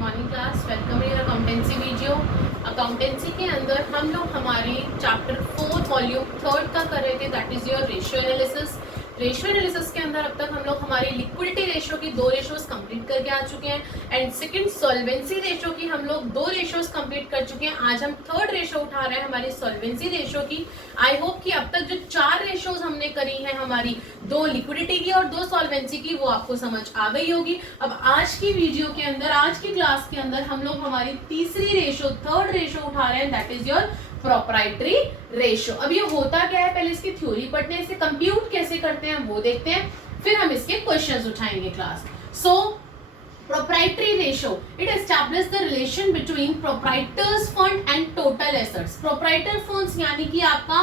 Morning class. Welcome in accountancy video. Accountancy के अंदर हम लोग हमारी चैप्टर 4 वॉल्यूम 3 का कर रहे थे, that is your ratio analysis. Ratio analysis के अंदर अब तक हम लोग हमारी लिक्विडिटी रेशियो की 2 रेशियोज कंप्लीट करके आ चुके हैं एंड सेकंड सॉल्वेंसी रेशियो की हम लोग 2 रेशियोज कंप्लीट कर चुके हैं। आज हम थर्ड रेशियो उठा रहे हैं हमारी सॉल्वेंसी रेशियो की। आई होप कि अब तक जो 4 रेशियोज हमने करी है हमारी 2 लिक्विडिटी की और 2 सॉल्वेंसी की, वो आपको समझ आ गई होगी। अब आज की वीडियो के अंदर, आज की क्लास के अंदर हम लोग हमारी तीसरी रेशियो, थर्ड रेशियो उठा रहे हैं, that is your proprietary ratio. अब ये होता क्या है, पहले इसकी थ्योरी पढ़ते हैं, इसे कंप्यूट कैसे करते हैं वो देखते हैं, फिर हम इसके क्वेश्चंस उठाएंगे class. So proprietary ratio, it establishes the relation between proprietors fund and total assets. proprietor funds यानी कि आपका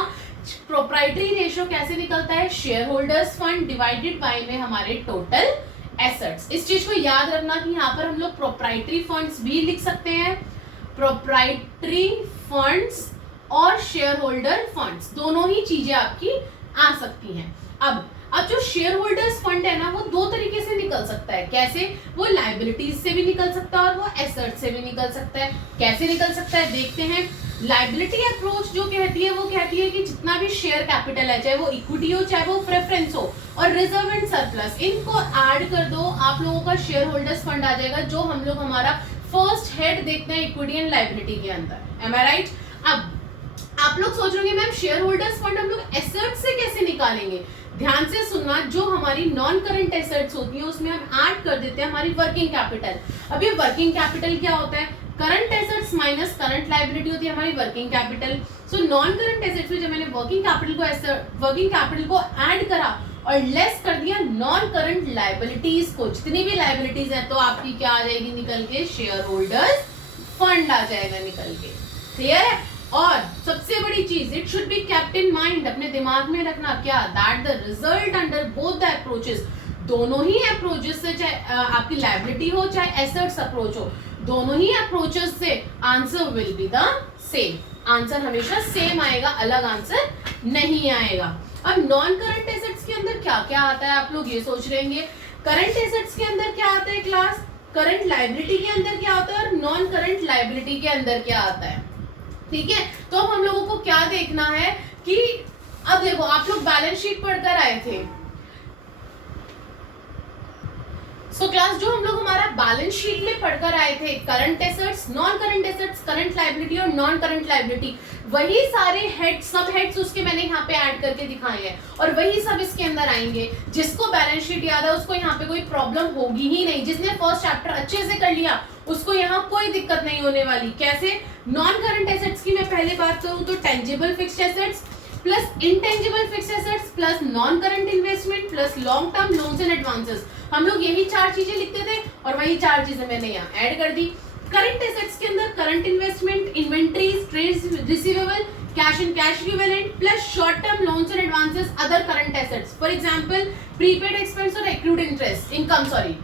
proprietary ratio कैसे निकलता है, share holders fund divided by में हमारे टोटल एसेट्स। इस चीज को याद रखना कि यहाँ पर हम लोग प्रोप्राइटरी फंड्स भी लिख सकते हैं, प्रोप्राइटरी फंड्स और शेयर होल्डर फंड्स, दोनों ही चीजें आपकी आ सकती हैं। अब जो शेयर होल्डर्स फंड है ना, वो 2 तरीके से निकल सकता है। कैसे? वो लायबिलिटीज से भी निकल सकता है और वो एसेट से भी निकल सकता है। कैसे निकल सकता है देखते हैं। लायबिलिटी अप्रोच जो कहती है, वो कहती है कि जितना भी शेयर कैपिटल है, चाहे वो इक्विटी हो चाहे वो प्रेफरेंस हो, और रिजर्व एंड सरप्लस, इनको ऐड कर दो, आप लोगों का शेयर होल्डर्स फंड आ जाएगा, जो हम लोग हमारा फर्स्ट हेड देखते हैं इक्विटी एंड लायबिलिटी के अंदर। एम आई राइट? अब आप लोग सोच रहे होंगे मैम शेयर होल्डर्स फंड हम लोग एसेट से कैसे निकालेंगे? ध्यान से सुनना, जो हमारी नॉन करंट एसेट्स होती है उसमें हम ऐड कर देते हैं हमारी वर्किंग कैपिटल। अब ये वर्किंग कैपिटल क्या होता है? Current assets minus current liability होती है हमारी working capital. So non current assets में जब मैंने वर्किंग कैपिटल को ऐड करा और लेस कर दिया नॉन करंट लायबिलिटीज को, जितनी भी लायबिलिटीज है, तो आपकी क्या आ जाएगी निकल के? शेयर होल्डर्स फंड आ जाएगा निकल के। क्लियर है? और सबसे बड़ी चीज, it should be kept in mind, अपने दिमाग में रखना क्या, that the result under both the approaches, दोनों ही अप्रोचेस से, चाहे आपकी लायबिलिटी हो चाहे एसेट्स अप्रोच हो, दोनों ही अप्रोचेस से answer will be the same. Answer हमेशा सेम आएगा, अलग आंसर नहीं आएगा। अब नॉन करंट एसेट्स के अंदर क्या क्या आता है, आप लोग ये सोच रहे होंगे करंट एसेट्स के अंदर क्या आता है क्लास, करंट लायबिलिटी के अंदर क्या होता है और नॉन करंट लायबिलिटी के अंदर क्या आता है। ठीक है, तो अब हम लोगों को क्या देखना है कि अब देखो, आप लोग बैलेंस शीट पढ़कर आए थे। सो क्लास, जो हम लोग हमारा बैलेंस शीट में पढ़कर आए थे, current assets, non current assets, current liability और नॉन करंट लायबिलिटी, वही सारे हेड सब हेड्स उसके मैंने यहाँ पे ऐड करके दिखाए हैं और वही सब इसके अंदर आएंगे। जिसको बैलेंस शीट याद है उसको यहाँ पे कोई प्रॉब्लम होगी ही नहीं। जिसने फर्स्ट चैप्टर अच्छे से कर लिया उसको यहाँ कोई दिक्कत नहीं होने वाली। कैसे? नॉन करंट एसेट्स की मैं पहले बात करूँ तो tangible fixed assets plus intangible fixed assets plus non current investment plus long term loans and advances, हम लोग यही 4 चीजें लिखते थे और वही 4 चीजें मैंने यहाँ ऐड कर दी। करंट एसेट्स के अंदर current investment, inventories, trade receivable, cash and cash equivalent plus short term loans and advances, other current assets, for example prepaid expense और एक्रूड इंटरेस्ट इनकम, सॉरी,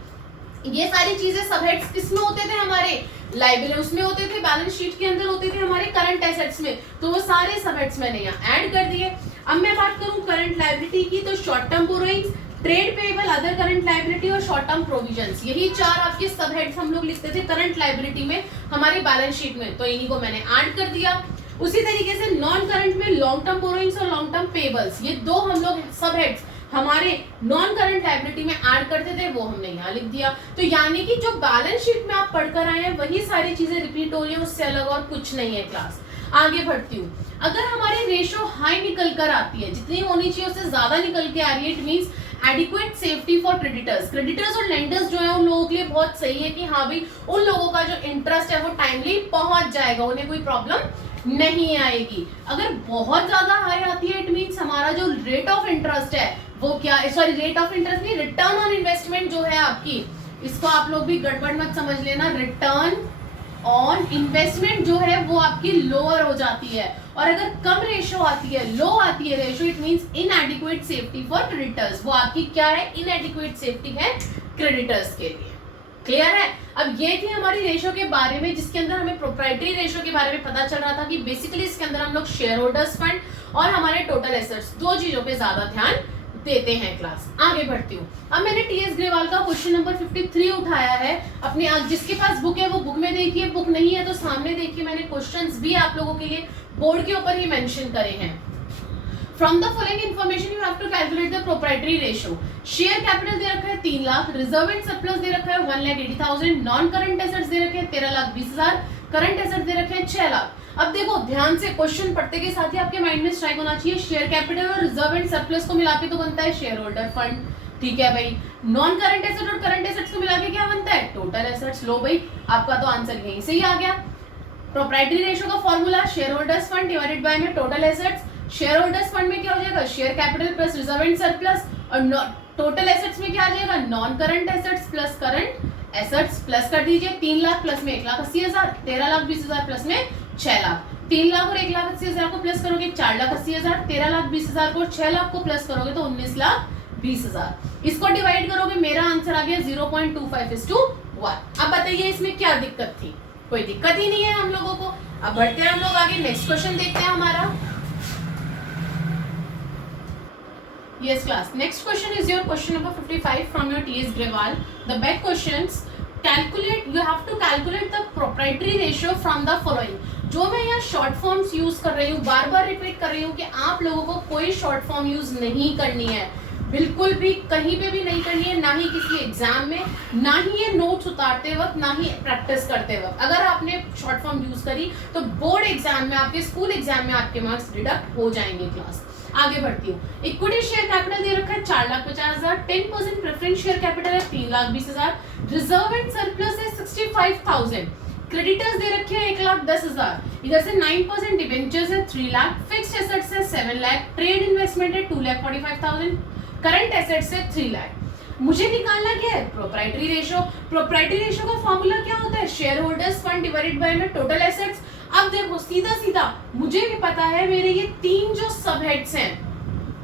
ये सारी चीजें सब हेड्स किसमें होते थे हमारे? लायबिलिटी उसमें होते थे, बैलेंस शीट के अंदर होते थे हमारे करंट एसेट्स में, तो वो सारे सब हेड्स मैंने यहाँ ऐड कर दिए। अब मैं बात करूँ करंट लायबिलिटी की, तो short term borrowings, trade payable, other current liability और शॉर्ट टर्म प्रोविजंस, यही 4 आपके सब हेड्स हम लोग लिखते थे करंट लायबिलिटी में हमारी बैलेंस शीट में, तो इन्हीं को मैंने ऐड कर दिया। उसी तरीके से नॉन करंट में लॉन्ग टर्म बोरोइंग्स और लॉन्ग टर्म पेएबल्स, ये 2 हम लोग सब हेड्स हमारे नॉन करंट लायबिलिटी में ऐड करते थे, वो हमने यहाँ लिख दिया। तो यानी कि जो बैलेंस शीट में आप पढ़कर आए हैं वही सारी चीजें रिपीट हो रही है, उससे अलग और कुछ नहीं है क्लास। आगे बढ़ती हूँ, अगर हमारी रेशो हाई निकल कर आती है, जितनी होनी चाहिए उससे ज्यादा निकल के आ रही है, it means adequate safety for creditors. Creditors और लेंडर्स जो है उन लोगों के लिए बहुत सही है कि हाँ भाई, उन लोगों का जो इंटरेस्ट है वो टाइमली पहुंच जाएगा, उन्हें कोई प्रॉब्लम नहीं आएगी। अगर बहुत ज्यादा हाई आती है, इट मींस हमारा जो रेट ऑफ इंटरेस्ट है वो क्या, सॉरी रेट ऑफ इंटरेस्ट नहीं, रिटर्न ऑन इन्वेस्टमेंट जो है आपकी, इसको आप लोग भी गड़बड़ मत समझ लेना, रिटर्न ऑन इन्वेस्टमेंट जो है वो आपकी लोअर हो जाती है। और अगर कम रेशो आती है, लो आती है ratio, it means इनएडिक्वेट safety for creditors, वो आपकी क्या है? इनएडिक्वेट सेफ्टी है क्रेडिटर्स के लिए। क्लियर है? अब ये थी हमारी रेशो के बारे में, जिसके अंदर हमें प्रोप्राइटरी रेशो के बारे में पता चल रहा था कि बेसिकली इसके अंदर हम लोग शेयर होल्डर्स फंड और हमारे टोटल एसेट्स, 2 चीजों पे ज्यादा ध्यान देते हैं क्लास। आगे बढ़ती हूँ। अब मैंने टीएस ग्रेवाल का क्वेश्चन नंबर 53 उठाया है अपने, जिसके पास बुक है वो बुक में देखिए, बुक नहीं है तो सामने देखिए, मैंने क्वेश्चंस भी आप लोगों के लिए बोर्ड के ऊपर ही मेंशन करे हैं। From the following information you have to calculate the proprietary ratio. Share capital दे रखा है 3 लाख, रिजर्व एंड सरप्लस दे रखा है 1,80,000, नॉन करंट एसेट्स दे रखे हैं 13,20,000, करंट एसेट्स दे रखे हैं 6 लाख। अब देखो ध्यान से क्वेश्चन पढ़ते के साथ ही आपके माइंड में स्ट्राइक होना चाहिए, शेयर कैपिटल और रिजर्व एंड सरप्लस को मिला के तो बनता है शेयर होल्डर फंड, ठीक है भाई। नॉन करंट एसेट और करंट एसेट्स को मिला के क्या बनता है, टोटल एसेट्स। लो भाई, आपका तो आंसर यहीं से ही आ गया। प्रोप्राइटरी रेशियो का formula share holders fund divided by में total assets. Share holders fund में क्या हो जाएगा, share capital plus reserve and surplus, और टोटल एसेट्स में क्या आ जाएगा, non current assets plus current assets. Plus कर दीजिए 3 लाख प्लस में 1,80,000, 13,20,000 प्लस में 6 लाख। 3 लाख और 1,80,000 को प्लस करोगे 4,80,000, 13,20,000 को 6 लाख को प्लस करोगे तो 19,20,000। इसको डिवाइड करोगे, मेरा आंसर आ गया 0.25:1। अब बताइए इसमें क्या दिक्कत थी, कोई दिक्कत ही नहीं है हम लोगों को। अब बढ़ते हैं हम लोग आगे, नेक्स्ट क्वेश्चन देखते हैं हमारा। Yes class, next question is your question number 55 from your TS Grewal. The back questions, calculate, you have to calculate the proprietary ratio from the following. जो मैं यहाँ शॉर्ट फॉर्म्स यूज कर रही हूँ, बार बार repeat कर रही हूँ कि आप लोगों को कोई शॉर्ट फॉर्म यूज नहीं करनी है, बिल्कुल भी कहीं पे भी नहीं करनी है, ना ही किसी एग्जाम में, ना ही ये नोट्स उतारते वक्त, ना ही प्रैक्टिस करते वक्त। अगर आपने शॉर्ट फॉर्म यूज करी तो बोर्ड एग्जाम में, आपके स्कूल एग्जाम में आपके मार्क्स डिडक्ट हो जाएंगे क्लास। आगे बढ़ती हूँ। इक्विटी शेयर कैपिटल दे रखा है 4,50,000, 10% प्रेफरेंस शेयर कैपिटल है 3,20,000, रिजर्व एंड सरप्लस है 65,000, क्रेडिटर्स दे रखे हैं 1,10,000, इधर से 9% डिबेंचर्स है 3 लाख, फिक्स्ड एसेट्स है 7 लाख, ट्रेड इन्वेस्टमेंट है 2,45,000, करंट एसेट्स है 3 लाख। मुझे निकालना क्या है, प्रोप्राइटरी रेशियो। प्रोप्राइटरी रेशियो का फॉर्मूला क्या होता है, share holders fund divided by में टोटल एसेट्स। अब देखो सीधा सीधा मुझे भी पता है, मेरे ये 3 जो सब हेड्स हैं,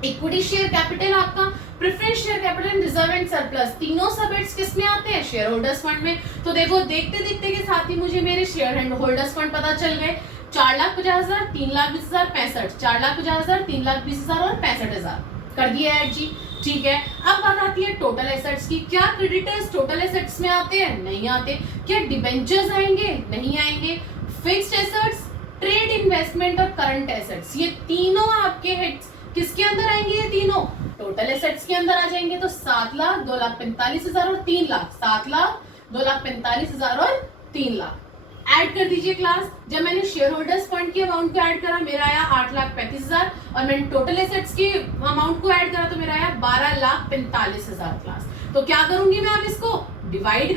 इक्विटी शेयर कैपिटल आपका, preference share capital, reserve and surplus, तीनों सब हेड्स किस में आते हैं, शेयर होल्डर्स फंड में। तो देखो देखते देखते के साथ ही मुझे मेरे शेयर होल्डर्स फंड पता चल गए, 4,50,000, 3,20,000, 65, 4,50,000, 3,20,000 और 65,000 कर दिया ऐड जी, ठीक है। अब बात आती है टोटल एसेट्स की। क्या क्रेडिटर्स टोटल एसेट्स में आते हैं, नहीं आते। क्या डिबेंचर्स आएंगे, नहीं आएंगे। फिक्स्ड एसेट्स, ट्रेड इन्वेस्टमेंट और करंट एसेट्स, ये तीनों आपके हेड्स किसके अंदर आएंगे, ये तीनों टोटल एसेट्स के अंदर आ जाएंगे। तो 7 लाख, 2,45,000 और 3 लाख, 7 लाख, 2,45,000 और 3 लाख ऐड कर दीजिए क्लास। जब मैंने शेयर होल्डर्स फंड के अमाउंट को ऐड करा, मेरा आया 8,35,000, और मैंने टोटल एसेट्स के अमाउंट को ऐड करा तो मेरा आया 12,45,000 क्लास। तो क्या करूंगी मैं, अब इसको डिवाइड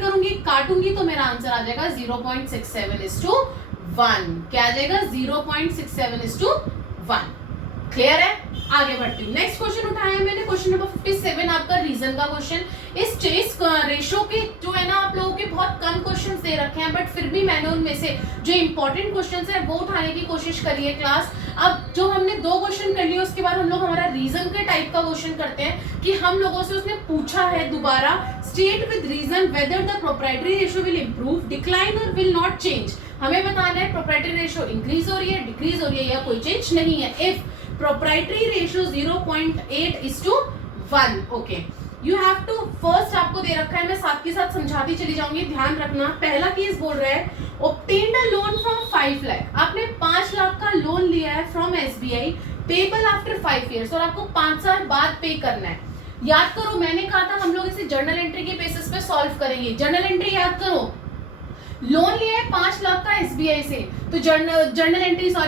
करूंगी, काटूंगी तो मेरा आंसर आ जाएगा 0.67:1। क्या आ जाएगा, 0.67:1। क्लियर है। आगे बढ़ती हूँ। नेक्स्ट क्वेश्चन उठाया है मैंने, क्वेश्चन नंबर 57 आपका रीजन का क्वेश्चन। इस चेस रेशो के जो है ना, आप लोगों के बहुत कम क्वेश्चंस दे रखे हैं, बट फिर भी मैंने उनमें से जो इंपॉर्टेंट क्वेश्चंस है वो उठाने की कोशिश करी है क्लास। अब जो हमने 2 क्वेश्चन कर लिए, उसके बाद हम लोग हमारा रीजन के टाइप का क्वेश्चन करते हैं कि हम लोगों से उसने पूछा है दोबारा, state with reason whether the proprietary ratio will improve, decline और विल नॉट चेंज। हमें बताना है प्रोप्राइटरी रेशियो इंक्रीज हो रही है, डिक्रीज हो रही है, या कोई चेंज नहीं है। If proprietary ratio 0.8:1, okay, you have to first, आपको दे रखा है, मैं साथ के साथ समझाती चली जाऊंगी, ध्यान रखना। पहला केस बोल रहा है, obtained a loan from 5 lakh, आपने 5 लाख का लोन लिया है from SBI, payable after 5 years, और आपको 5 साल बाद पे करना है। याद करो मैंने कहा था हम लोग इसे जर्नल एंट्री के बेसिस पे सॉल्व करेंगे। जर्नल एंट्री याद करो, लोन लिया है 5 लाख का SBI से, तो जर्नल एंट्री कह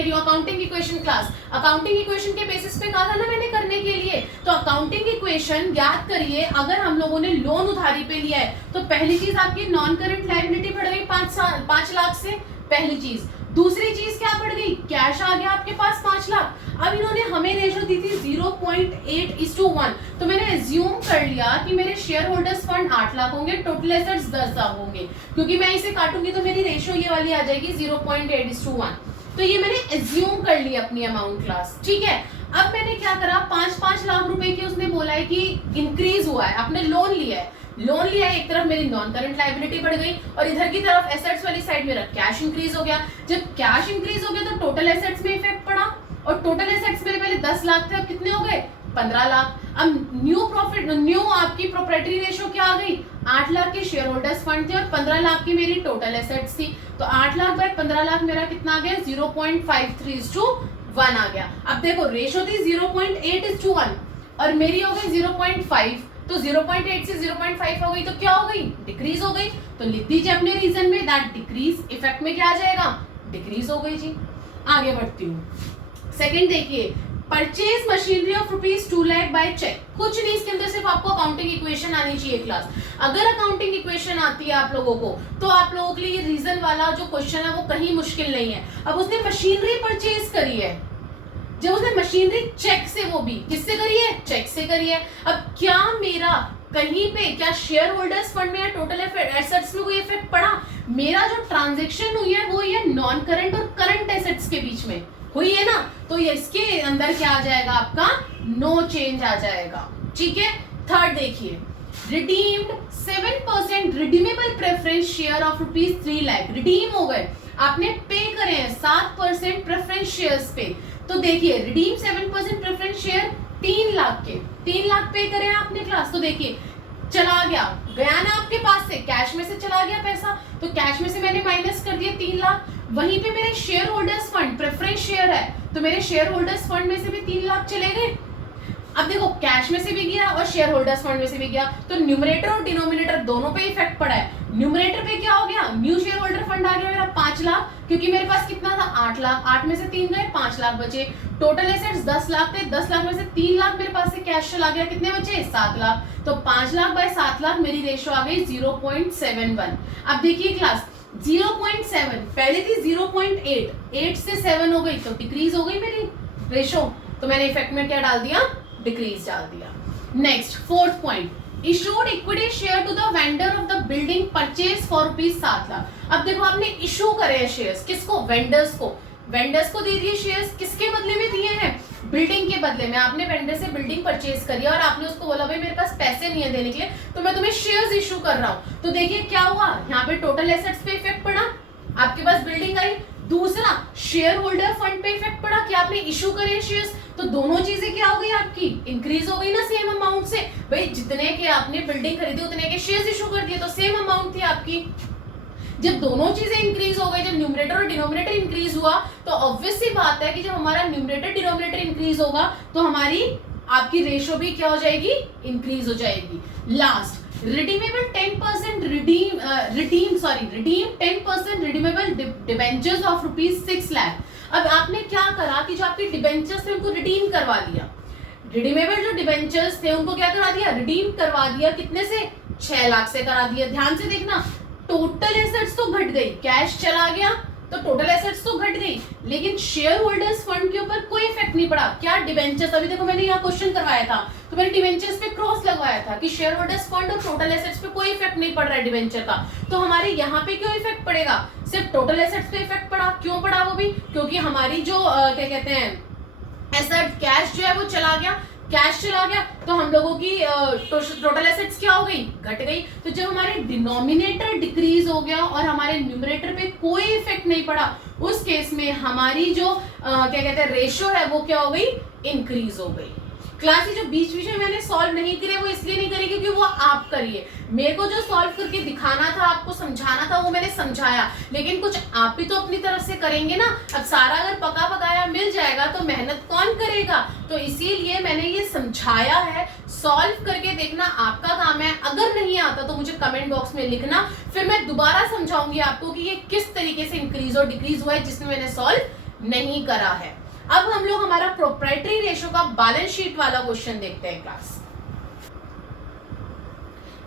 रही हूँ, accounting equation class, accounting equation के बेसिस पे कहा था ना मैंने करने के लिए। तो अकाउंटिंग इक्वेशन याद करिए, अगर हम लोगों ने लोन उधारी पे लिया है तो पहली चीज आपकी नॉन करंट लायबिलिटी बढ़ गई 5 लाख से, पहली चीज। दूसरी चीज क्या बढ़ गई, कैश आ गया आपके पास 5 लाख। अब इन्होंने हमें रेशो दी थी 0.8:1, तो मैंने एज्यूम कर लिया कि मेरे शेयर होल्डर्स फंड 8 लाख होंगे, टोटल एसेट्स 10 लाख होंगे, क्योंकि मैं इसे काटूंगी तो मेरी रेशो ये वाली आ जाएगी 0.8:1। तो ये मैंने एज्यूम कर ली अपनी अमाउंट क्लास, ठीक है। अब मैंने क्या करा, 5 लाख रुपए की उसने बोला है कि इंक्रीज हुआ है, आपने लोन लिया है, एक तरफ मेरी नॉन करंट लायबिलिटी बढ़ गई और इधर की तरफ एसेट्स वाली साइड मेरा कैश इंक्रीज हो गया। जब कैश इंक्रीज हो गया तो टोटल एसेट्स में इफेक्ट पड़ा, और टोटल एसेट्स मेरे पहले 10 लाख थे, अब कितने हो गए, 15 लाख। अब न्यू आपकी प्रोप्राइटरी रेशो क्या आ गई, 8 लाख के शेयर होल्डर्स फंड थे और 15 लाख की मेरी टोटल एसेट्स थी, तो 8 लाख बाय 15 लाख मेरा कितना आ गया, 0.53:1 आ गया। अब देखो रेशो थी 0.8:1 और मेरी हो गई 0.5, तो 0.8 से 0.5 हो गई तो क्या हो गई, डिक्रीज हो गई। तो लिख दीजिए अपने रीजन में दैट डिक्रीज, इफेक्ट में क्या आ जाएगा, डिक्रीज हो गई जी। आगे बढ़ती हूँ। सेकंड देखिए, purchase machinery of ₹2 lakh by cheque. कुछ नहीं, इसके अंदर सिर्फ आपको अकाउंटिंग इक्वेशन आनी चाहिए क्लास। अगर अकाउंटिंग इक्वेशन आती है आप लोगों को तो आप लोगों के लिए ये रीजन वाला जो क्वेश्चन है वो कहीं मुश्किल नहीं है। अब उसने मशीनरी परचेज करी है, जब उसने मशीनरी चेक से, वो भी किससे करी है, चेक से करी है। अब क्या मेरा कहीं पे क्या शेयर होल्डर्स फंड में या टोटल एसेट्स में कोई इफेक्ट पड़ा? मेरा जो ट्रांजैक्शन हुई है वो ये नॉन करंट और करंट एसेट्स के बीच में हुई है ना, तो ये इसके अंदर क्या आ जाएगा आपका, नो चेंज आ जाएगा। ठीक है। थर्ड देखिए, redeemed 7% redeemable preference share of ₹3 lakh. Redeem हो गए, आपने पे करे हैं 7% प्रेफरेंस शेयर्स पे। तो देखिए रिडीम 7% प्रेफरेंस शेयर 3 लाख के, 3 लाख पे करे हैं आपने क्लास। तो देखिए चला गया ना आपके पास से, कैश में से चला गया पैसा, तो कैश में से मैंने माइनस कर दिया 3 लाख। वहीं पे मेरे share holders fund preference share है, तो मेरे शेयर होल्डर्स फंड में से भी 3 लाख चले गए। अब देखो कैश में से भी गया और शेयर होल्डर्स फंड में से भी गया, तो न्यूमरेटर और डिनोमिनेटर दोनों पे इफेक्ट पड़ा है। न्यूमरेटर पे क्या हो गया, न्यू शेयर होल्डर फंड आ गया मेरा 5 लाख, क्योंकि मेरे पास कितना था 8 लाख, 8 में से 3 गए, 5 लाख बचे। टोटल एसेट्स 10 लाख थे, 10 लाख में से 3 लाख मेरे पास से कैश चला गया, कितने बचे 7 लाख। तो 5 लाख बाय 7 लाख मेरी रेशो आ गई 0.71। अब देखिए क्लास 0.7 पहले थी 0.8, 8 से 7 हो गई तो डिक्रीज हो गई मेरी रेशो, तो मैंने इफेक्ट में क्या डाल दिया, डिक्रीज डाल दिया। Next fourth point, issued equity share to the vendor of the building purchase for ₹7 lakh. अब देखो आपने इशू करे हैं शेयर्स, किसको, वेंडर्स को। वेंडर्स को दे दिए शेयर्स, किसके बदले में दिए हैं, बिल्डिंग के बदले में। आपने वेंडर से बिल्डिंग परचेज करी और आपने उसको बोला भाई मेरे पास पैसे नहीं है देने के लिए, तो मैं तुम्हें शेयर्स इशू कर रहा हूं। तो देखिए क्या हुआ, यहाँ पे टोटल एसेट्स पे इफेक्ट पड़ा, आपके पास बिल्डिंग आई। दूसरा शेयर होल्डर फंड पे इफेक्ट पड़ा कि आपने इशू करे शेयर्स, तो दोनों चीजें क्या हो गई आपकी, इंक्रीज हो गई ना सेम अमाउंट से। भाई जितने के आपने बिल्डिंग खरीदी उतने के शेयर्स इशू कर दिए, तो सेम अमाउंट थी आपकी। जब दोनों चीजें इंक्रीज हो गई, जब न्यूमरेटर और डिनोमिनेटर इंक्रीज हुआ, तो ऑब्वियस सी बात है कि जब हमारा न्यूमरेटर डिनोमिनेटर इंक्रीज होगा तो हमारी आपकी रेशो भी क्या हो जाएगी, इंक्रीज हो जाएगी। Last, redeemable 10% redeem 10% redeemable debentures of ₹6 lakh. अब आपने क्या करा कि जो आपके डिबेंचर्स थे उनको रिडीम करवा लिया। रिडीमेबल जो डिबेंचर्स थे उनको क्या करा दिया, रिडीम करवा दिया। कितने से, 6 लाख से करा दिया। ध्यान से देखना, टोटल एसेट्स तो घट गई, कैश चला गया तो टोटल एसेट्स तो घट गई, लेकिन शेयर होल्डर्स फंड के ऊपर कोई इफेक्ट नहीं पड़ा। क्या, डिबेंचर्स। अभी देखो मैंने यहाँ क्वेश्चन करवाया था तो मैंने डिबेंचर्स पे क्रॉस लगवाया था कि शेयर होल्डर्स फंड और टोटल एसेट्स पे कोई इफेक्ट नहीं पड़ रहा है डिबेंचर का, तो हमारे यहाँ पे क्यों इफेक्ट पड़ेगा, सिर्फ टोटल एसेट्स पे इफेक्ट पड़ा। क्यों पड़ा वो भी, क्योंकि हमारी जो क्या कहते हैं एसेट, कैश जो है वो चला गया, कैश चला गया तो हम लोगों की टोटल एसेट्स क्या हो गई, घट गई। तो जब हमारे डिनोमिनेटर डिक्रीज हो गया और हमारे न्यूमरेटर पे कोई इफेक्ट नहीं पड़ा, उस केस में हमारी जो क्या कहते हैं रेशो है वो क्या हो गई, इंक्रीज हो गई। क्लास जो बीच बीच में मैंने सॉल्व नहीं करे वो इसलिए नहीं करी क्योंकि वो आप करिए, मेरे को जो सॉल्व करके दिखाना था, आपको समझाना था वो मैंने समझाया, लेकिन कुछ आप भी तो अपनी तरफ से करेंगे ना। अब सारा अगर पका पकाया मिल जाएगा तो मेहनत कौन करेगा, तो इसीलिए मैंने ये समझाया है। सॉल्व करके देखना आपका काम है, अगर नहीं आता तो मुझे कमेंट बॉक्स में लिखना, फिर मैं दोबारा समझाऊंगी आपको कि ये किस तरीके से इंक्रीज और डिक्रीज हुआ है जिसमें मैंने सॉल्व नहीं करा है। अब हम लोग हमारा प्रोप्राइटरी रेशो का बैलेंस शीट वाला क्वेश्चन देखते हैं class.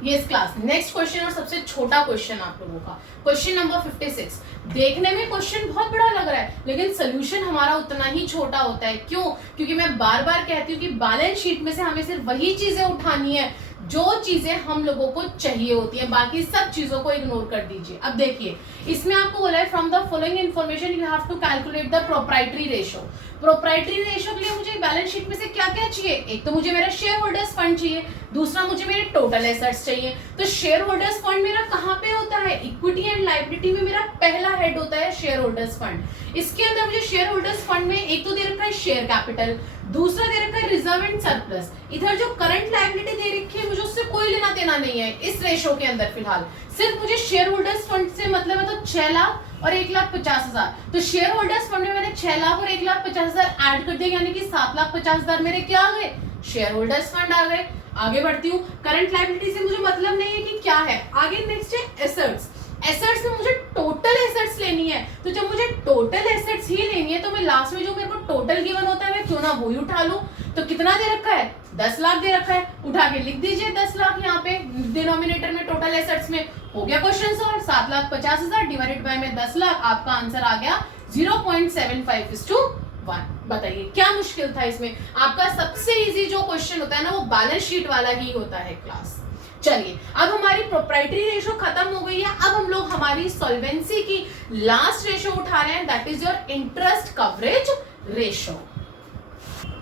Yes class, next question और सबसे छोटा क्वेश्चन आप लोगों का, क्वेश्चन नंबर 56। देखने में क्वेश्चन बहुत बड़ा लग रहा है लेकिन सोल्यूशन हमारा उतना ही छोटा होता है। क्यों? क्योंकि मैं बार बार कहती हूँ कि बैलेंस शीट में से हमें सिर्फ वही चीजें उठानी है जो चीजें हम लोगों को चाहिए होती है, बाकी सब चीजों को इग्नोर कर दीजिए। अब देखिए इसमें आपको बोला है from the following information you have to calculate the proprietary ratio. Proprietary ratio के लिए मुझे बैलेंस शीट में से क्या क्या चाहिए, एक तो मुझे मेरा शेयर होल्डर्स फंड चाहिए, दूसरा मुझे मेरे टोटल एसेट्स चाहिए। तो शेयर होल्डर्स फंड मेरा कहाँ पे होता है, है, इक्विटी एंड लायबिलिटी में मेरा पहला हेड होता है शेयर होल्डर्स फंड। इसके अंदर मुझे शेयर होल्डर्स फंड में एक तो दे रखा है शेयर कैपिटल, दूसरा दे रखा है रिजर्व एंड सरप्लस। इधर जो करंट लायबिलिटी दे रखी है मुझे उससे कोई लेना देना नहीं है इस रेशो के अंदर फिलहाल, सिर्फ मुझे शेयर होल्डर्स फंड से मतलब है तो 6 लाख और 1,50,000। तो शेयर होल्डर्स फंड में मैंने 6 लाख और 1,50,000 ऐड कर दिया, यानी कि 7,50,000 मेरे क्या आ गए, शेयर होल्डर्स फंड आ गए। आगे बढ़ती हूँ, करंट लायबिलिटी से मुझे मतलब नहीं है कि क्या है। आगे नेक्स्ट है एसेट्स। एसेट्स में मुझे टोटल एसेट्स लेनी है, तो जब मुझे टोटल एसेट्स ही लेनी है तो मैं लास्ट में जो मेरे को टोटल गिवन होता है मैं क्यों ना वो ही उठा लूं। तो कितना दे रखा है, 10 लाख दे रखा है, उठा के लिख दीजिए 10 लाख यहाँ पे डिनोमिनेटर में टोटल एसेट्स में। हो गया क्वेश्चन सॉल्व, 7,50,000 डिवाइडेड बाय में 10 लाख, आपका आंसर आ गया 0.75:1। बताइए क्या मुश्किल था इसमें। आपका सबसे इजी जो क्वेश्चन होता है ना वो बैलेंस शीट वाला ही होता है क्लास। चलिए अब हमारी प्रोप्राइटरी रेशो खत्म हो गई है, अब हम लोग हमारी सॉल्वेंसी की लास्ट रेशो उठा रहे हैं, that is your interest coverage ratio.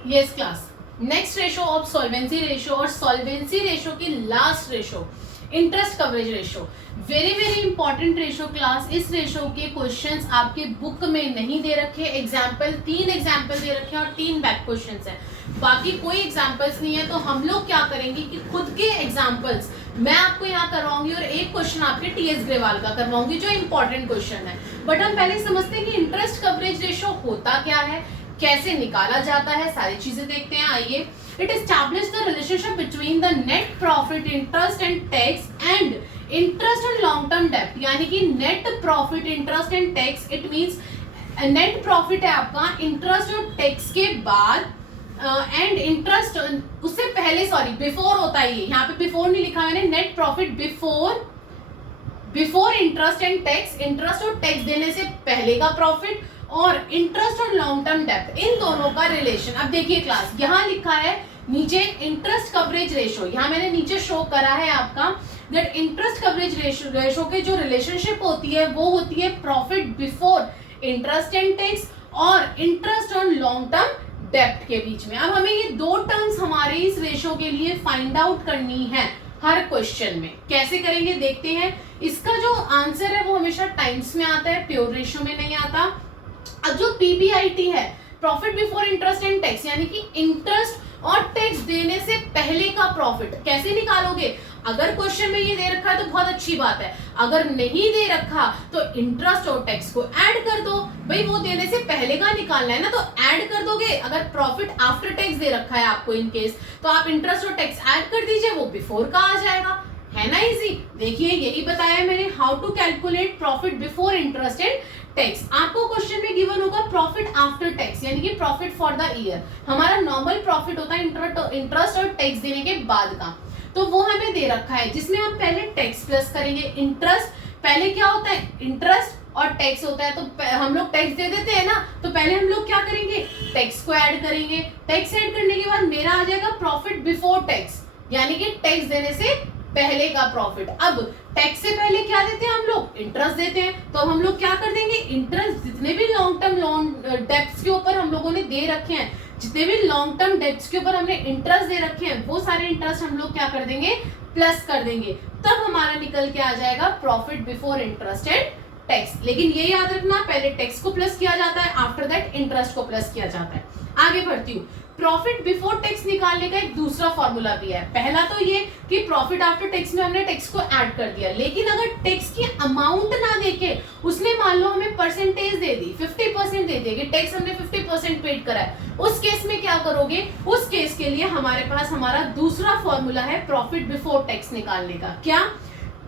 Yes class, next ratio of solvency ratio और सॉल्वेंसी रेशो की last ratio interest coverage ratio. Very very important ratio class. इस रेशो के क्वेश्चंस आपके बुक में नहीं दे रखे, एग्जाम्पल 3 एग्जाम्पल दे रखे हैं और 3 बैक क्वेश्चंस हैं, बाकी कोई एग्जाम्पल्स नहीं है। तो हम लोग क्या करेंगे कि खुद के एग्जाम्पल्स मैं आपको यहाँ करवाऊंगी और एक क्वेश्चन आपके टीएस ग्रेवाल का करवाऊंगी जो इंपॉर्टेंट क्वेश्चन है। बट हम पहले समझते हैं कि इंटरेस्ट कवरेज रेशो होता क्या है, कैसे निकाला जाता है, सारी चीजें देखते हैं। आइए, it establish the relationship between the net profit interest and tax and interest and long term डेब्ट। यानी कि net profit interest and tax, it means net profit है आपका इंटरेस्ट और टैक्स के बाद एंड इंटरेस्ट उससे पहले, सॉरी बिफोर होता है ये, यहाँ पे बिफोर नहीं लिखा मैंने, net profit before interest and tax, interest और टैक्स देने से पहले का प्रॉफिट और इंटरेस्ट और लॉन्ग टर्म डेब्ट, इन दोनों का रिलेशन। अब देखिए क्लास, यहाँ लिखा है नीचे इंटरेस्ट कवरेज रेशो, यहाँ मैंने नीचे शो करा है आपका दैट इंटरेस्ट कवरेज रेशो के जो रिलेशनशिप होती है वो होती है profit before interest and tax और इंटरेस्ट ऑन लॉन्ग टर्म डेब्ट के बीच में। अब हमें ये 2 टर्म्स हमारे इस रेशो के लिए फाइंड आउट करनी है हर क्वेश्चन में। कैसे करेंगे देखते हैं। इसका जो आंसर है वो हमेशा टाइम्स में आता है, प्योर रेशो में नहीं आता। अब जो पीबीआईटी है, profit before interest and tax, यानी कि इंटरेस्ट और टैक्स देने से पहले का प्रॉफिट कैसे निकालोगे। अगर क्वेश्चन में ये दे रखा है तो बहुत अच्छी बात है, अगर नहीं दे रखा तो इंटरेस्ट और टैक्स को ऐड कर दो। भाई वो देने से पहले का निकालना है ना, तो ऐड कर दोगे। अगर प्रॉफिट आफ्टर टैक्स दे रखा है आपको इन केस, तो आप इंटरेस्ट और टैक्स ऐड कर दीजिए, वो बिफोर का आ जाएगा। है ना इजी। देखिए यही बताया मैंने, how to calculate profit before interest and tax. आपको क्वेश्चन में गिवन होगा प्रॉफिट आफ्टर टैक्स, यानी कि प्रॉफिट फॉर द ईयर। हमारा नॉर्मल प्रॉफिट होता है इंटरेस्ट और टैक्स देने के बाद का, तो वो हमें दे रखा है जिसमें हम पहले टैक्स प्लस करेंगे। इंटरेस्ट पहले क्या होता है, इंटरेस्ट और टैक्स होता है, तो हम लोग टैक्स दे देते हैं ना, तो पहले हम लोग क्या करेंगे, टैक्स को ऐड करेंगे। टैक्स ऐड करने के बाद मेरा आ जाएगा प्रॉफिट बिफोर टैक्स, यानी कि टैक्स देने से पहले का प्रॉफिट। अब टैक्स से पहले क्या देते हैं हम लोग, इंटरेस्ट देते हैं, तो हम लोग क्या कर देंगे, इंटरेस्ट जितने भी लॉन्ग टर्म लोन डेब्ट्स के ऊपर हम लोगों ने दे रखे हैं, जितने भी लॉन्ग टर्म डेब्ट्स के ऊपर हमने इंटरेस्ट दे रखे हैं, वो सारे इंटरेस्ट हम लोग क्या कर देंगे, प्लस कर देंगे। तब हमारा निकल के आ जाएगा profit before interest and tax. लेकिन ये याद रखना, पहले टैक्स को प्लस किया जाता है, आफ्टर दैट इंटरेस्ट को प्लस किया जाता है। आगे बढ़ती हूँ, प्रॉफिट बिफोर टैक्स निकालने का एक दूसरा फॉर्मूला भी है। पहला तो ये कि प्रॉफिट आफ्टर टैक्स में हमने टैक्स को ऐड कर दिया, लेकिन अगर टैक्स की अमाउंट ना देके उसने मान लो हमें परसेंटेज दे दी, 50% दे दी कि टैक्स हमने 50% पेड करा है, उस केस में क्या करोगे, उस केस के लिए हमारे पास हमारा दूसरा फॉर्मूला है प्रॉफिट बिफोर टैक्स निकालने का। क्या,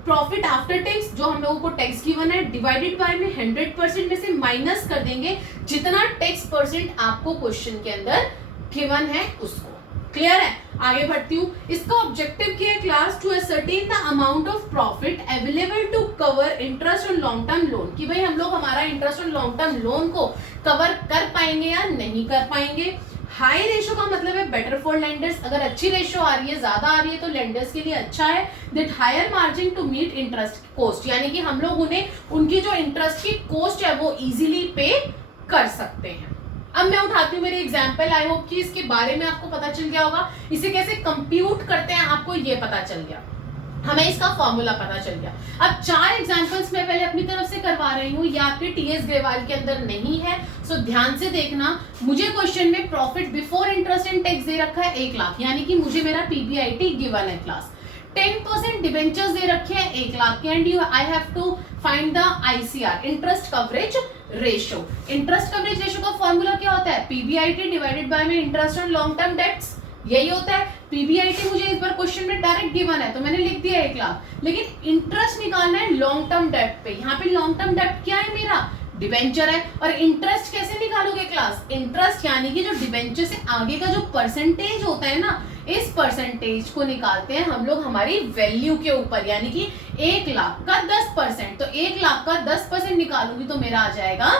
प्रॉफिट आफ्टर टैक्स जो हम लोगों को टैक्स गिवन है डिवाइडेड बाय में 100% में से माइनस कर देंगे जितना टैक्स परसेंट आपको क्वेश्चन के अंदर गिवन है उसको। क्लियर है। आगे बढ़ती हूँ, इसका ऑब्जेक्टिव क्या है class, to ascertain the amount of profit available to cover interest on long term loan, कि भाई हम लोग हमारा interest on long term loan को कवर कर पाएंगे या नहीं कर पाएंगे। हाई रेशो का मतलब है बेटर फॉर लेंडर्स, अगर अच्छी रेशो आ रही है, ज्यादा आ रही है तो लेंडर्स के लिए अच्छा है। That higher margin to meet interest cost, यानी कि हम लोग उन्हें उनकी जो इंटरेस्ट की कॉस्ट है वो इजीली पे कर सकते हैं। अब मैं उठाती हूँ मेरे एग्जाम्पल, आई होप कि इसके बारे में आपको पता चल गया होगा, इसे कैसे कंप्यूट करते हैं आपको ये पता चल गया। हमें इसका फॉर्मूला पता चल गया। अब 4 एग्जांपल्स मैं पहले अपनी तरफ से करवा रही हूँ, ये आपके टीएस ग्रेवाल के अंदर नहीं है, सो ध्यान से देखना। मुझे क्वेश्चन में profit before interest and tax दे रखा है 1 लाख, यानी कि मुझे मेरा पीबीआईटी गिवन है क्लास। 10% डिबेंचर्स दे रखे हैं 1 लाख के, and I have to find the ICR, interest coverage ratio. Interest coverage ratio का फॉर्मूला क्या होता है? पीबीआईटी डिवाइडेड बाय में interest on long term debts, यही होता है। पीबीआईटी मुझे इस बार क्वेश्चन में डायरेक्ट गिवन है तो मैंने लिख दिया 1 लाख, लेकिन इंटरेस्ट निकालना है लॉन्ग टर्म डेट पे। यहाँ पे लॉन्ग टर्म डेट क्या है? मेरा डिबेंचर है। और इंटरेस्ट कैसे निकालोगे क्लास? इंटरेस्ट यानी कि जो डिबेंचर से आगे का जो परसेंटेज होता है ना, इस परसेंटेज को निकालते हैं हम लोग हमारी वैल्यू के ऊपर, यानी कि 1 लाख का 10%। तो 1 लाख का 10% निकालूंगी तो मेरा आ जाएगा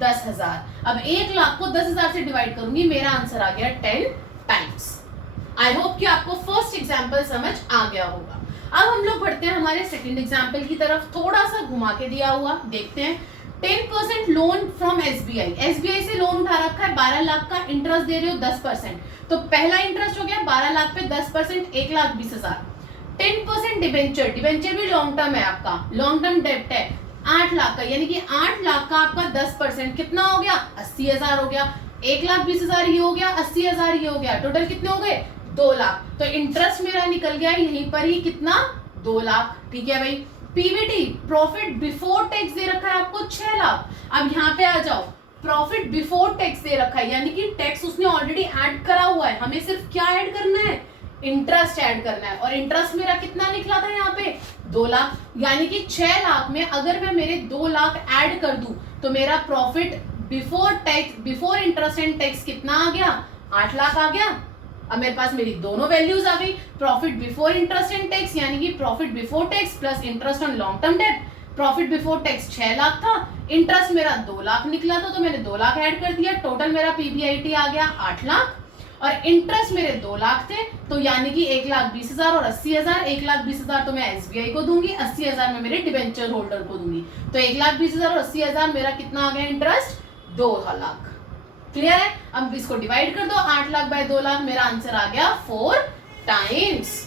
10,000। अब 1 लाख को 10,000 से डिवाइड करूंगी, मेरा आंसर आ गया 10 टाइम्स। आई होप कि आपको फर्स्ट एग्जाम्पल समझ आ गया होगा। अब हम लोग बढ़ते हैं हमारे सेकंड एग्जाम्पल की तरफ, थोड़ा सा घुमा के दिया हुआ देखते हैं। 10% लोन फ्रॉम एसबीआई, एसबीआई से लोन उठा रखा है 12 लाख का, इंटरेस्ट दे रहे हो 10%। तो पहला इंटरेस्ट हो गया 12 लाख पे 10%, 1,20,000। 10% डिबेंचर, डिबेंचर भी लॉन्ग टर्म है आपका, लॉन्ग टर्म डेब्ट है 8 लाख का, यानी कि 8 लाख का आपका 10% कितना हो गया? 80,000 हो गया। 1,20,000 ये हो गया, 80,000 ये हो गया, टोटल कितने हो गए? 2 लाख। तो इंटरेस्ट मेरा निकल गया यहीं पर ही, कितना? 2 लाख। ठीक है भाई। पीबीटी प्रॉफिट बिफोर टैक्स दे रखा है आपको 6 लाख। अब यहाँ पे आ जाओ, प्रॉफिट बिफोर टैक्स दे रखा है, यानी कि टैक्स उसने ऑलरेडी ऐड करा हुआ है, हमें सिर्फ क्या ऐड करना है? इंटरेस्ट ऐड करना है। और इंटरेस्ट मेरा कितना निकला था यहाँ पे? 2 लाख। यानी कि 6 लाख में अगर मैं मेरे 2 लाख ऐड कर दूं तो मेरा profit before tax, before interest and tax कितना आ गया? 8 लाख आ गया। अब मेरे पास मेरी दोनों वैल्यूज आ गई, profit before interest and tax यानी कि profit before tax plus interest on long term date. Profit before tax 6 lakh था, इंटरेस्ट मेरा 2 लाख निकला था, तो मैंने 2 लाख ऐड कर दिया, टोटल मेरा पीबीआईटी आ गया 8 लाख। और इंटरेस्ट मेरे 2 लाख थे, तो यानी कि 1,20,000 और 80,000। 1,20,000 तो मैं एसबीआई को दूंगी, 80,000 मैं मेरे डिबेंचर होल्डर को दूंगी। तो 1,20,000 और 80,000 मेरा कितना आ गया इंटरेस्ट? 2 लाख। क्लियर है? अब इसको डिवाइड कर दो, 8 लाख बाय 2 लाख, मेरा आंसर आ गया 4 टाइम्स।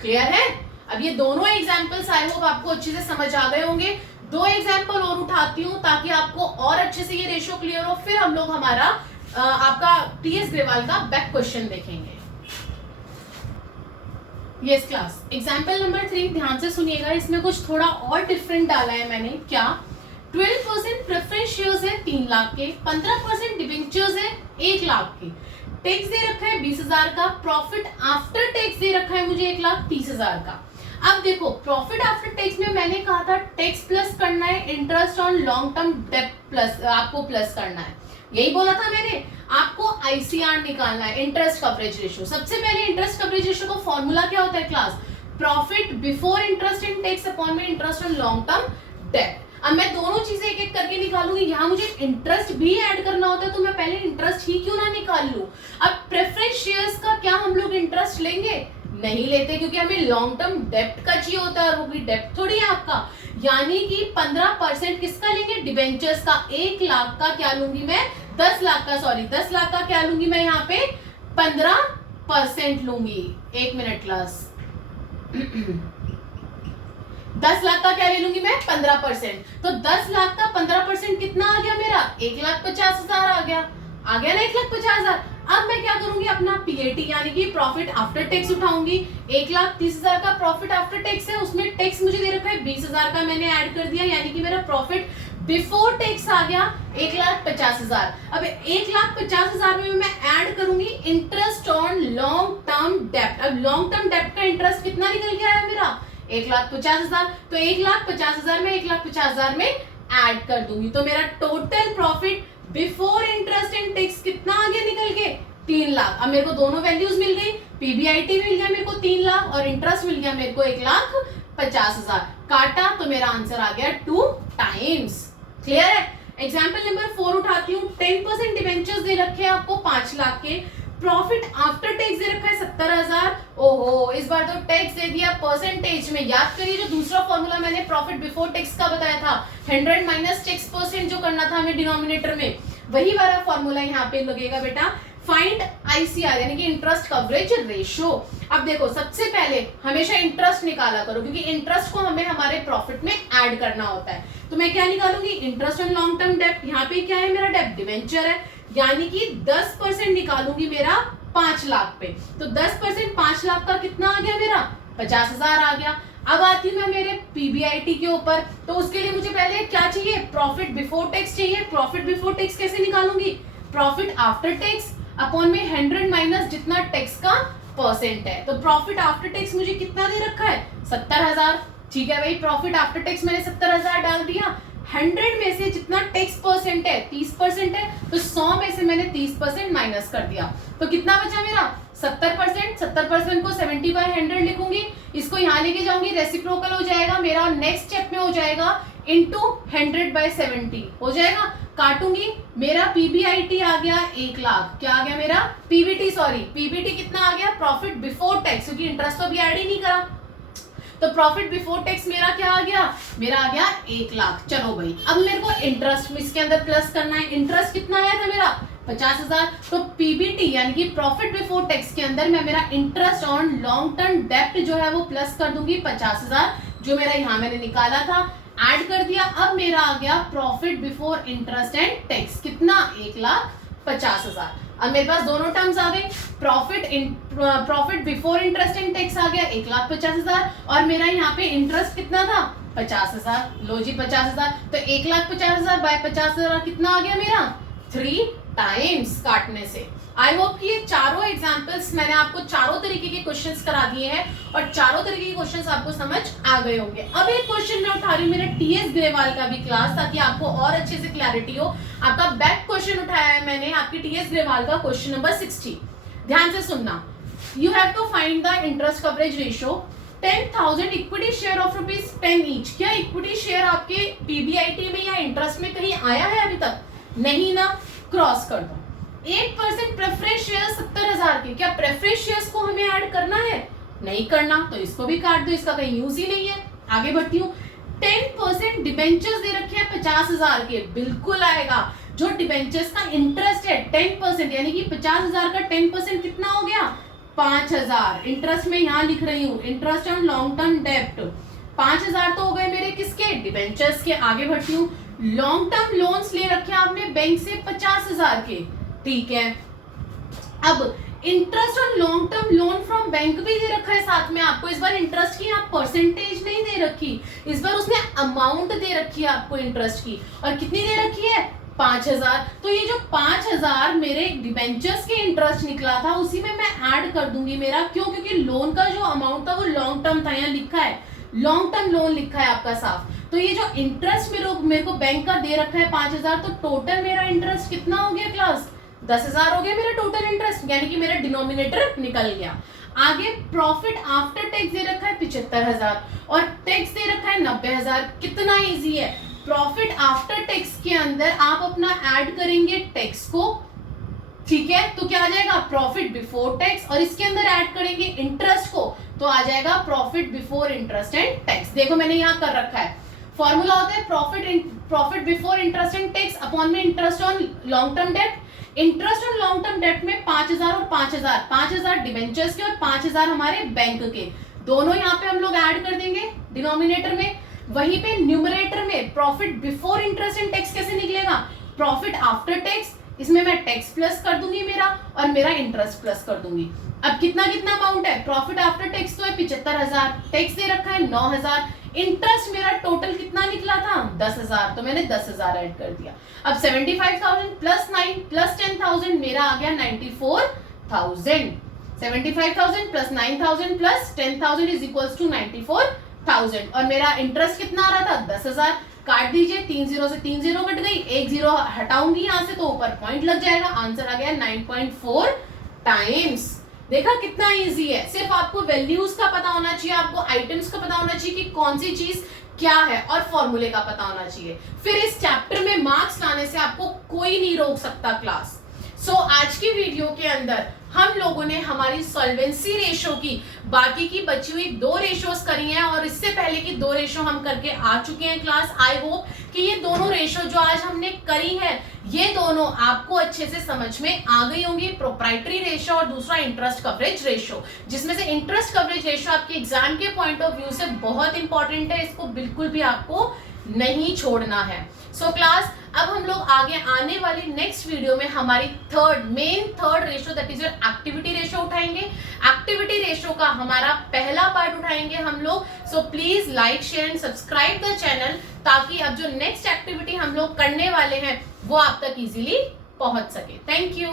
क्लियर है? अब ये दोनों एग्जांपल्स आई होप आपको अच्छे से समझ आ गए होंगे। 2 एग्जांपल और उठाती हूँ ताकि आपको और अच्छे से ये रेशियो क्लियर हो, फिर हम लोग हमारा आपका टीएस ग्रेवाल का बैक क्वेश्चन देखेंगे। यस क्लास, एग्जांपल नंबर 3 ध्यान से सुनिएगा, इसमें कुछ थोड़ा और डिफरेंट डाला है मैंने। क्या? 12% प्रेफरेंस शेयर्स है 3 लाख के, 15% डिबेंचर्स है 1 लाख के, टैक्स दे रखा है 20,000 का, प्रॉफिट आफ्टर टैक्स दे रखा है मुझे 1,30,000 का। अब देखो, प्रॉफिट आफ्टर टैक्स में मैंने कहा था टैक्स प्लस करना है, interest on long term date plus आपको प्लस करना है, यही बोला था मैंने। आपको आईसीआर निकालना है, इंटरेस्ट कवरेज रेशियो। सबसे पहले इंटरेस्ट कवरेज रेशियो का फॉर्मूला क्या होता है class? Profit before interest and tax upon में interest on long term debt. अब मैं दोनों चीजें एक एक करके निकालूंगी, यहाँ मुझे इंटरेस्ट भी ऐड करना होता है, तो मैं पहले इंटरेस्ट ही क्यों ना निकाल लूं। अब प्रेफरेंस शेयर्स का क्या हम लोग इंटरेस्ट लेंगे? नहीं लेते, क्योंकि हमें लॉन्ग टर्म डेप्ट का चाहिए होता है, और वो भी डेप्ट थोड़ी है आपका। यानी कि 15% किसका लेंगे? डिबेंचर्स का। 1 लाख का क्या लूंगी मैं? 10 लाख का, सॉरी 10 लाख का क्या लूंगी मैं यहाँ पे? 15% लूंगी। 1 मिनट क्लास 10 लाख का क्या ले लूंगी मैं? 15%। तो 10 लाख का 15% कितना आ गया मेरा? 1,50,000 आ गया ना 1,50,000। अब मैं क्या करूंगी? अपना पीएटी यानी कि प्रॉफिट आफ्टर टैक्स उठाऊंगी। 1,30,000 का प्रॉफिट आफ्टर टैक्स है, उसमें टैक्स मुझे दे रखा है 20,000 का, मैंने ऐड कर दिया, यानी कि मेरा प्रॉफिट बिफोर टैक्स आ गया 1,50,000। अब 1,50,000 में मैं ऐड करूंगी इंटरेस्ट ऑन लॉन्ग टर्म डेब्ट। अब लॉन्ग टर्म डेब्ट का इंटरेस्ट कितना निकल के आया मेरा? 1,50,000। तो 1,50,000 में 1,50,000 में ऐड कर दूंगी, तो मेरा total profit before interest and tax कितना आ गया निकल के? 3 लाख। अब मेरे को दोनों वैल्यूज मिल गई, पीबीआईटी मिल गया मेरे को 3 लाख और इंटरेस्ट मिल गया मेरे को 1,50,000। काटा तो मेरा आंसर आ गया 2 टाइम्स। क्लियर है? एग्जाम्पल नंबर 4 उठाती हूँ। 10% डिबेंचर्स दे रखे हैं आपको 5 लाख के, प्रॉफिट आफ्टर टैक्स दे रखा है 70,000। ओहो, इस बार तो टैक्स दे दिया परसेंटेज में। याद करिए जो दूसरा फॉर्मूला मैंने प्रॉफिट बिफोर टैक्स का बताया था, 100 माइनस टैक्स % जो करना था हमें डिनोमिनेटर में, वही वाला फॉर्मूला यहाँ पे लगेगा बेटा। फाइंड आईसीआर यानी कि इंटरेस्ट कवरेज रेशियो। अब देखो सबसे पहले हमेशा इंटरेस्ट निकाला करो, क्योंकि इंटरेस्ट को हमें हमारे प्रॉफिट में ऐड करना होता है। तो मैं क्या निकालूंगी, interest on long term debt. यहाँ पे क्या है मेरा डेट, डिवेंचर है, यानी कि 10% निकालूंगी मेरा 5 लाख पे। तो 10% 5 लाख का कितना आ गया मेरा, 50,000 आ गया। अब आती हूँ मैं मेरे पीबीआईटी के ऊपर। तो उसके लिए मुझे पहले क्या चाहिए, प्रॉफिट बिफोर टैक्स चाहिए। प्रॉफिट बिफोर टैक्स कैसे निकालूंगी, प्रॉफिट आफ्टर टैक्स अपॉन में 100 माइनस जितना टैक्स का परसेंट है। तो प्रॉफिट आफ्टर टैक्स मुझे कितना दे रखा है, 70,000। ठीक है भाई, प्रॉफिट आफ्टर टैक्स मैंने 70,000 डाल दिया। 100 में से जितना टैक्स परसेंट है 30% है, तो 100 में से मैंने 30% माइनस कर दिया। तो कितना बचा मेरा, 70%। 70% को 70/100 लिखूंगी, इसको यहाँ लेके जाऊंगी, रेसिप्रोकल हो जाएगा मेरा। नेक्स्ट स्टेप में हो जाएगा इंटू 100/70 हो जाएगा। काटूंगी, मेरा पीबीआईटी आ गया 1 लाख। क्या आ गया मेरा, पीबीटी सॉरी, पीबीटी कितना आ गया, प्रॉफिट बिफोर टैक्स, क्योंकि इंटरेस्ट तो अभी ऐड ही नहीं करा। तो प्रॉफिट बिफोर टैक्स मेरा क्या आ गया, मेरा आ गया 1 लाख। चलो भाई, अब मेरे को इंटरेस्ट इसके अंदर प्लस करना है। इंटरेस्ट कितना आया था मेरा, 50,000। तो पीबीटी यानी कि प्रॉफिट बिफोर टैक्स के अंदर मैं मेरा इंटरेस्ट ऑन लॉन्ग टर्म डेब्ट जो है वो प्लस कर दूंगी 50,000, जो मेरा यहाँ मैंने निकाला था, ऐड कर दिया। अब मेरा आ गया profit before interest and tax, कितना, 1,50,000। अब मेरे पास दोनों टर्म्स आ गए, profit before interest and tax आ गया 1,50,000, और मेरा यहाँ पे इंटरेस्ट कितना था, 50,000। लो जी 50,000, तो 1,50,000 बाय 50,000 कितना आ गया मेरा, 3 टाइम्स काटने से। आई होप कि ये चारों एग्जांपल्स मैंने आपको चारों तरीके के क्वेश्चंस करा दिए हैं, और चारों तरीके के क्वेश्चंस आपको समझ आ गए होंगे। अब एक क्वेश्चन मैं उठा रही हूँ मेरा टीएस ग्रेवाल का भी क्लास, ताकि आपको और अच्छे से क्लैरिटी हो। आपका बैक क्वेश्चन उठाया है मैंने, आपकी टीएस ग्रेवाल का क्वेश्चन नंबर 60। ध्यान से सुनना, you have to find the interest coverage ratio 10,000 equity share of ₹10 each. क्या इक्विटी शेयर आपके पीबीआईटी में या इंटरेस्ट में कहीं आया है अभी तक, नहीं ना, क्रॉस कर दो। 8% प्रेफरेंस शेयर 70,000 के, क्या प्रेफरेंस शेयर्स को हमें ऐड करना है, नहीं करना, तो इसको भी काट दो, इसका कहीं यूज ही नहीं है। आगे बढ़ती हूँ, 10% डिबेंचर्स दे रखे हैं 50,000 के, बिल्कुल आएगा। जो डिबेंचर्स का इंटरेस्ट है 10%, यानी कि 50,000 का 10% कितना हो गया, 5,000। इंटरेस्ट में यहाँ लिख रही हूँ, इंटरेस्ट ऑन लॉन्ग टर्म डेब्ट 5,000 तो हो गए मेरे किसके, डिबेंचर्स के। आगे बढ़ती हूँ, लॉन्ग टर्म लोन्स ले रखे हैं आपने बैंक से 50,000 के, ठीक है। अब interest on long term loan from bank भी दे रखा है साथ में आपको। इस बार इंटरेस्ट की यहाँ परसेंटेज नहीं दे रखी, इस बार उसने अमाउंट दे रखी है आपको इंटरेस्ट की, और कितनी दे रखी है, 5,000। तो ये जो 5,000 मेरे डिबेंचर्स के इंटरेस्ट निकला था, उसी में मैं ऐड कर दूंगी मेरा, क्यों, क्योंकि लोन का जो अमाउंट था वो लॉन्ग टर्म था, यहाँ लिखा है लॉन्ग टर्म लोन लिखा है आपका साफ। तो ये जो इंटरेस्ट मेरे को बैंक का दे रखा है 5,000, तो टोटल मेरा इंटरेस्ट कितना हो गया क्लास, 10,000 हो गया मेरा टोटल इंटरेस्ट, यानी कि मेरा डिनोमिनेटर निकल गया। आगे प्रॉफिट आफ्टर टैक्स दे रखा है 75,000, और टैक्स दे रखा है 90,000। कितना इजी है, प्रॉफिट आफ्टर टैक्स के अंदर आप अपना ऐड करेंगे टैक्स को, ठीक है, तो क्या आ जाएगा, प्रॉफिट बिफोर टैक्स, और इसके अंदर ऐड करेंगे इंटरेस्ट को, तो आ जाएगा profit before interest and tax. देखो मैंने यहाँ कर रखा है, फॉर्मूला होता है profit before interest and tax upon में interest on long term debt. Interest on long term debt में 5,000 और 5,000, 5,000 डिबेंचर्स के और 5,000 हमारे बैंक के, दोनों यहाँ पे हम लोग ऐड कर देंगे डिनोमिनेटर में। वहीं पे न्यूमरेटर में profit before interest and tax कैसे निकलेगा, प्रॉफिट आफ्टर टैक्स, इसमें मैं टैक्स प्लस कर दूंगी मेरा, और मेरा इंटरेस्ट प्लस कर दूंगी। अब कितना कितना अमाउंट है, प्रॉफिट आफ्टर टैक्स तो है 75,000, टैक्स दे रखा है 9,000, इंटरेस्ट मेरा टोटल कितना निकला था 10,000, तो मैंने 10,000 ऐड कर दिया। अब 75,000 प्लस 9 प्लस 10,000 मेरा आ गया 94,000। 75,000 plus 9,000 plus 10,000 is equals to 94,000, और मेरा इंटरेस्ट कितना आ रहा था 10,000। काट दीजिए, 3 0 से 3 0 कट गई, 1 0 हटाऊंगी यहाँ से तो ऊपर पॉइंट लग जाएगा, आंसर आ गया 9.4 टाइम्स। देखा कितना इजी है, सिर्फ आपको वैल्यूज का पता होना चाहिए, आपको आइटम्स का पता होना चाहिए कि कौन सी चीज क्या है, और फॉर्मूले का पता होना चाहिए। फिर इस चैप्टर में मार्क्स लाने से आपको कोई नहीं रोक सकता क्लास। सो आज की वीडियो के अंदर हम लोगों ने हमारी सॉल्वेंसी रेशो की बाकी की बची हुई 2 रेशोज करी हैं और इससे पहले की 2 रेशो हम करके आ चुके हैं क्लास। आई होप कि ये दोनों रेशो जो आज हमने करी है ये दोनों आपको अच्छे से समझ में आ गई होंगी। प्रोप्राइटरी रेशो और दूसरा इंटरेस्ट कवरेज रेशो, जिसमें से इंटरेस्ट कवरेज रेशो आपके एग्जाम के पॉइंट ऑफ व्यू से बहुत इंपॉर्टेंट है, इसको बिल्कुल भी आपको नहीं छोड़ना है। सो क्लास, अब हम लोग आगे आने वाली नेक्स्ट वीडियो में हमारी main third ratio that is your activity ratio उठाएंगे। एक्टिविटी रेशो का हमारा पहला पार्ट उठाएंगे हम लोग। So please like, share and subscribe the channel, ताकि अब जो नेक्स्ट एक्टिविटी हम लोग करने वाले हैं वो आप तक इजीली पहुंच सके। Thank you.